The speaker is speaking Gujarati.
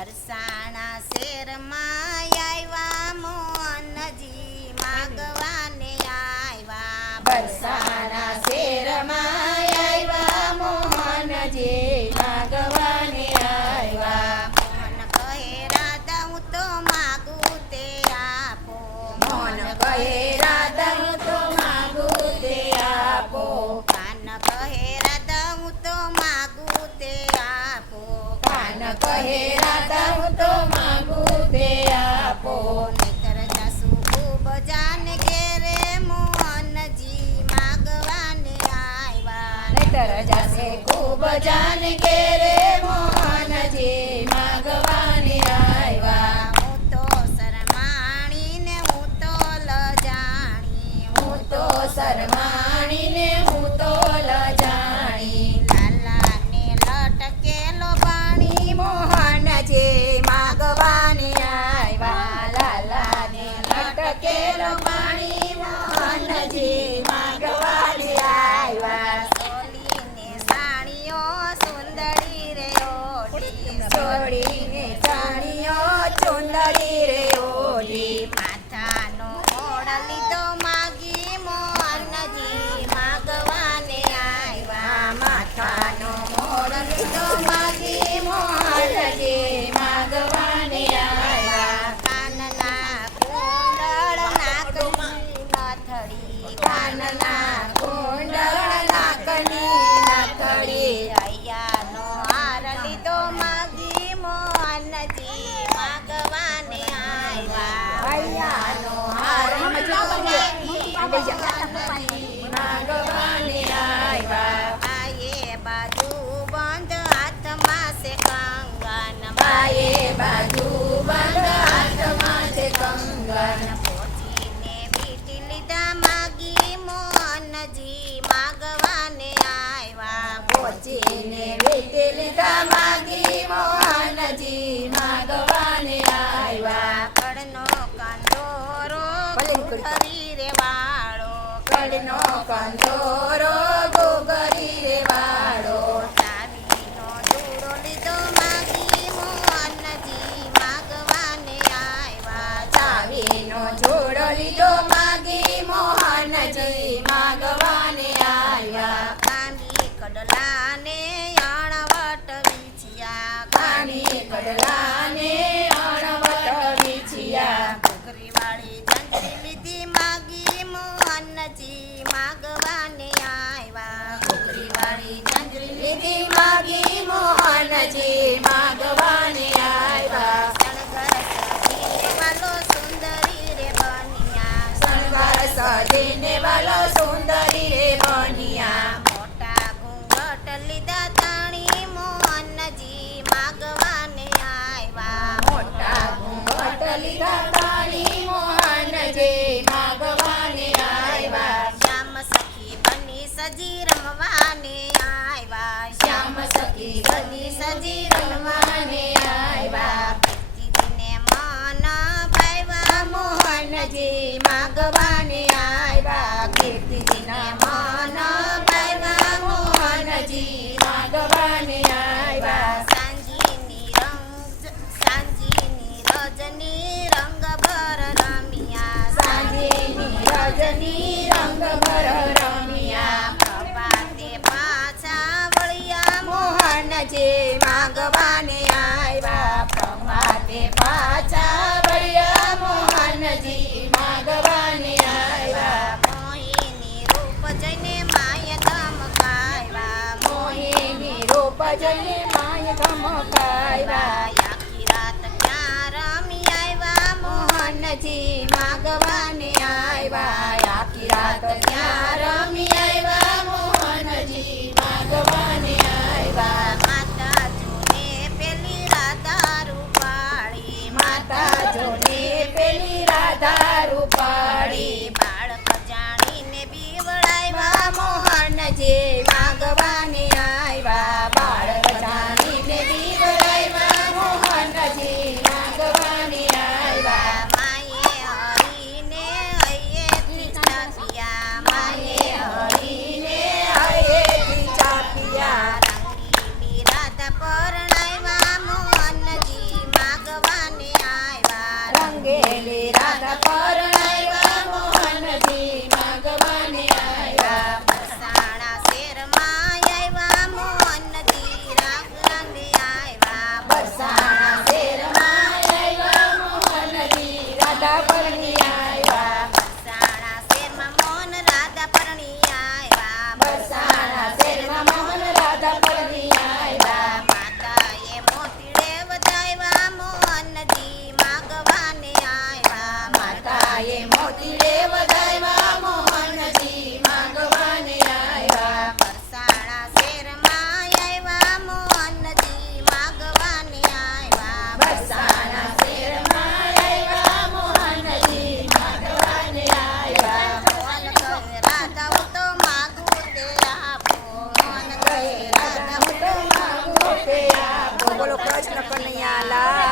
બરસાણા શેરમાં આવ્યા મોહનજી માગવાને આવ્યા. બરસાણા શેરમાં આવ્યા મોહનજી માગવાને આવ્યા. મોહન કહે રાધા હું તો માગું તે આપો. મોહન કહે રાધા હું તો માગું તે આપો. કાન કહે રાધા હું તો માગું તે આપો. કાન કહે રાધા હું તો માગું તે આપો. નહીતર જાસુ ખૂબ જાને ઘેરે મોહનજી માગવાને આવ્યા. નહીતર જાશે ખૂબ જાન ઘેરે મોહનજી માગવાને આવ્યા. હું તો શરમાણી ને હું તો લજાણી. હું તો શરમાણીને હું તો લજાણી. લાલાને લટકેલો પાણી મોહનજી માગવાને આવ્યા. લાલાને લટકેલો પાણી મોહનજી માગવાને આવ્યા. સોલીને સાણીઓ સુંદરી રે ઓઢી. છોડીને સાણીઓ ચુંદડી રે ઓઢી. માથાનો મોડ લીધો માગી મોહનજી માગવાને આવ્યા. માથાનો મોર લીધો માગી મોહનજી માગવાને આવ્યા. કાનના કુંડળ નાકની નથડી. કાનના કુંડળ નાકની નથડી. હૈયાનો હાર લીધો માગી મોહનજી માગવાને આવ્યા. હૈયાનો હાર માગવાને આવ્યા. આયે બાજુ બંધ હાથમાં છે કંગન. બાએ બાજુ બંધ હાથમાં છે કંગન. પહોંચીને વીંટી લીધા માગી મોહનજી માગવાને આવ્યા. પહોંચીને વીંટી લીધા માગી મોહનજી માગવાને આવ્યા. કડનો કંદોરો ભલે નીકળી. ઘરી રે વાળો. કડનો કંદોરો ગોગરી રે વાળો. ચાવીનો દૂડો લીધો માગી મોહનજી માગવાને આવ્યા. ચાવીનો જોડો લીધો માગી મોહનજી માગવાને આવ્યા. કાંડી કડલાને અણવટ વીછ્યા. કાની કડલાને અણવટ વીછ્યા. ઘોઘરીવાળી જંજરી લીધી માગી મોહનજી માગવાને આવ્યા. ઘોઘરીવાળી જંજરી લીધી માગી મોહનજી માગવાને આવ્યા. શણગર સજીને વાલો સુંદરી રે બન્યા. શણગાર સજીને વાલો સુંદરી રે બન્યા. મોટા ઘૂંઘટ લીધા તાણી મોહનજી માગવાને આવ્યા. મોટા ઘૂંઘટ લીધા તાળી મોહનજી માગવાને આવ્યા. શ્યામ સખી બની સજી રમવાને આવ્યા. શ્યામ સખી બની સજી રમવાને આવ્યા. દીદીને મન ભાવ્યા મોહનજી માગવાને આવ્યા. કીર્તિજીના મન ભાવ્યા મોહનજી માગવાને આવ્યા. સાંજીની રજની રંગભર રમ્યા. સાંજેની રજની રંગભર રમ્યા. પ્રભાતે પાછા વળ્યા મોહનજી માગવાને આવ્યા. પ્રભાતે પાછા વળ્યા મોહનજી માગવાને આવ્યા. મોહિની રૂપ જઈને માય ધમકાવ્યા. મોહિની રૂપ જઈને માય ધમકાવ્યા. આખી રાત ક્યાં રમી આવ્યા મોહનજી માગવાને આવ્યા. આખી રાત ત્યાં રમી આવ્યા મોહનજી માગવાને આવ્યા. માતા જોને પેલી રાધા રૂપાળી. માતા જોને પેલી રાધા રૂપાળી. બાળક જાણીને બીવડાવ્યા મોહનજી માગવાને આવ્યા. બાળક જાણીને બીવડાવ્યા મોહનજી માગવાને આવ્યા. માએ હરીને હૈયેથી ચાપ્યા. માએ હરીને હૈયેથી ચાપ્યા. રંગીલી બોલો કૃષ્ણ કનૈયા લાલ